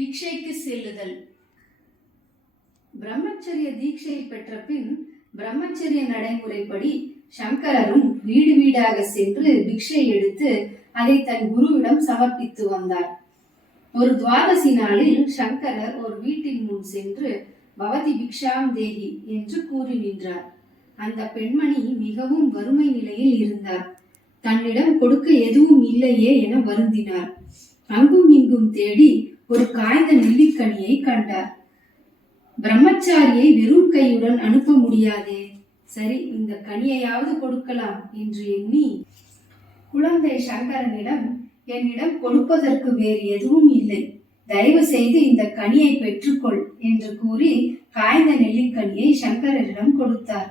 பிக்ஷைக்கு செல்லுதல். பிரம்மச்சரிய தீட்சையை பெற்ற பின் பிரம்மச்சரிய நடைமுறைப்படி சங்கரரும் வீடு வீடாக சென்று பிக்ஷை எடுத்து அதை தன் குருவிடம் சமர்ப்பித்து வந்தார். ஒரு துவாதசி நாளில் சங்கரர் ஒரு வீட்டின் முன் சென்று பவதி பிக்ஷாம் தேகி என்று கூறி நின்றார். அந்த பெண்மணி மிகவும் வறுமை நிலையில் இருந்தார். தன்னிடம் கொடுக்க எதுவும் இல்லையே என வருந்தினார். அங்கும் இங்கும் தேடி ஒரு காய்ந்த நெல்லிக்கனியை கண்டார். பிரம்மச்சாரியை வெறும் கையுடன் அனுப்ப முடியாதே, சரி இந்த கனியையாவது கொடுக்கலாம் என்று எண்ணி குழந்தை சங்கரனிடம், என்னிடம் கொடுப்பதற்கு வேறு எதுவும் இல்லை, தயவு செய்து இந்த கனியை பெற்றுக்கொள் என்று கூறி காய்ந்த நெல்லிக்கனியை சங்கரரிடம் கொடுத்தார்.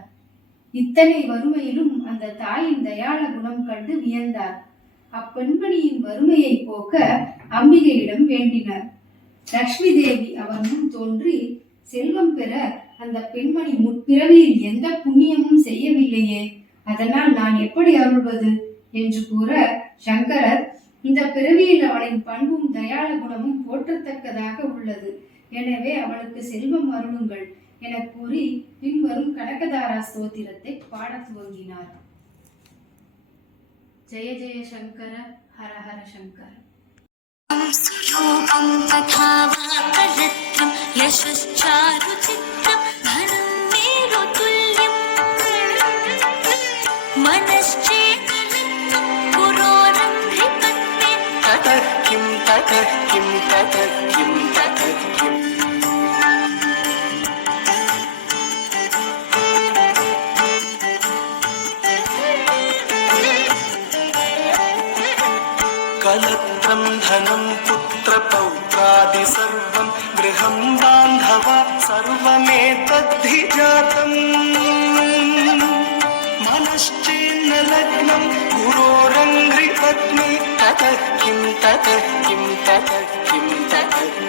இத்தனை வறுமையிலும் அந்த தாயின் தயாள குணம் கண்டு வியந்தார். அப்பெண்மணியின் வறுமையை போக்க அம்பிகையிடம் வேண்டினார். லக்ஷ்மி தேவி அவர் முன் தோன்றி, செல்வம் பெற அந்த பெண்மணி முற்பிறவியில் எந்த புண்ணியமும் செய்யவில்லையே, அதனால் நான் எப்படி அருள்வது என்று கூற, சங்கரர், இந்த பிறவியில் அவளின் பண்பும் தயாள குணமும் போற்றத்தக்கதாக உள்ளது, எனவே அவளுக்கு செல்வம் அருளுங்கள் என கூறி பின்வரும் கனகதாரா ஸ்தோத்திரத்தை பாட துவங்கினார். ஜெய ஜெய சங்கர, ஹர ஹர சங்கர. सुरूपं तथा वाकलत्रं यशश्चारुचित्रं धनं मेरुतुल्यं मनश्चेतलत्वं पुरोरङ्घ्रिपद्मे ततः किं ततः किं ततः किं ततः किम् कलत्रं धनं पुत्रपौत्रादि सर्वं गृहं बान्धवा सर्वमेतद्धि जातम् मनश्चेन्न लग्नं गुरोरङ्घ्रिपद्मे ततः किं ततः किं ततः किं ततः